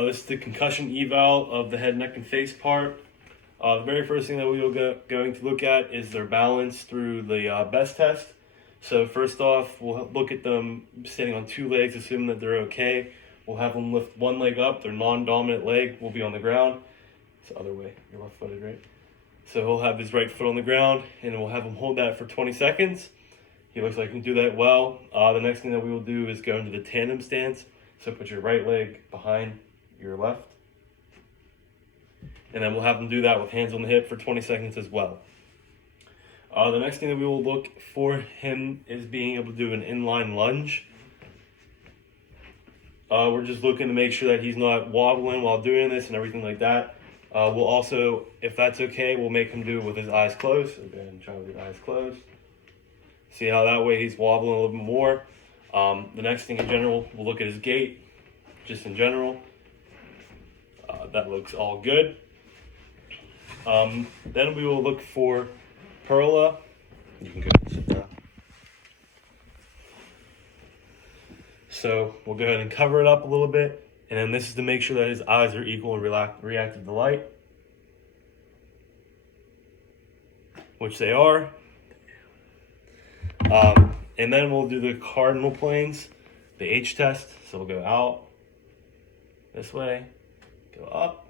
This is the concussion eval of the head, neck, and face part. The very first thing that we will going to look at is their balance through the best test. So first off, we'll look at them standing on two legs, assuming that they're okay. We'll have them lift one leg up, their non-dominant leg will be on the ground. It's the other way, you're left-footed, right? So he'll have his right foot on the ground, and we'll have him hold that for 20 seconds. He looks like he can do that well. The next thing that we will do is go into the tandem stance. So put your right leg behind your left. And then we'll have him do that with hands on the hip for 20 seconds as well. The next thing that we will look for him is being able to do an inline lunge. We're just looking to make sure that he's not wobbling while doing this and everything like that. We'll also, if that's okay, we'll make him do it with his eyes closed. So go ahead and try with your eyes closed. See how that way he's wobbling a little bit more. The next thing in general, we'll look at his gait, just in general. That looks all good. Then we will look for Perla. You can go and sit down. So we'll go ahead and cover it up a little bit. And then this is to make sure that his eyes are equal and reactive to light. Which they are. And then we'll do the cardinal planes, the H test. So we'll go out this way, go up,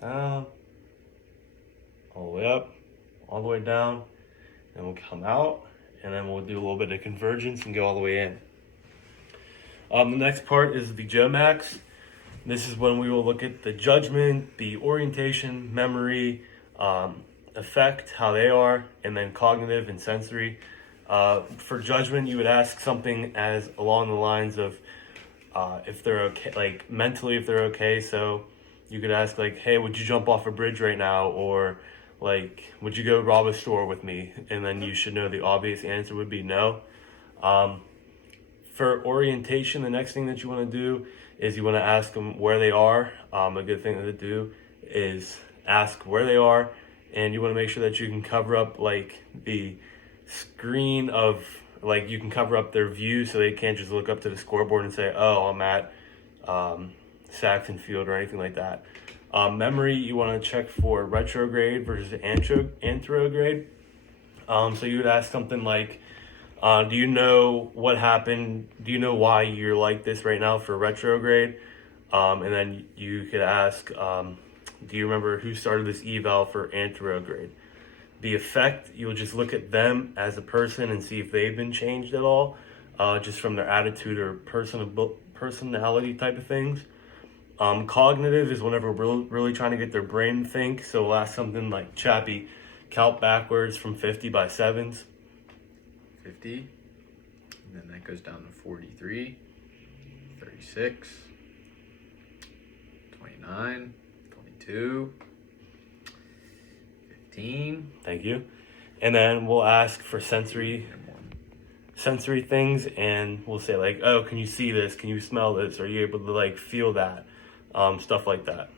down, all the way up, all the way down, and we'll come out, and then we'll do a little bit of convergence and go all the way in. The next part is the GEMAX. This is when we will look at the judgment, the orientation, memory, effect, how they are, and then cognitive and sensory. For judgment, you would ask something as along the lines of if they're okay, like mentally if they're okay. So you could ask like, hey, would you jump off a bridge right now? Or like, would you go rob a store with me? And then you should know the obvious answer would be no. For orientation, the next thing that you want to do is you want to ask them where they are. A good thing to do is ask where they are, and you want to make sure that you can cover up like the screen of, like you can cover up their view so they can't just look up to the scoreboard and say, oh, I'm at Saxon Field or anything like that. Memory, you want to check for retrograde versus anterograde. So you would ask something like, do you know what happened? Do you know why you're like this right now for retrograde? And then you could ask, do you remember who started this eval for anterograde? The effect, you'll just look at them as a person and see if they've been changed at all, just from their attitude or personality type of things. Cognitive is whenever we're really trying to get their brain to think. So we'll ask something like, Chappie, count backwards from 50 by sevens. 50, and then that goes down to 43, 36, 29, 22, 15. Thank you. And then we'll ask for sensory things, and we'll say like, oh, can you see this? Can you smell this? Are you able to like feel that? Stuff like that.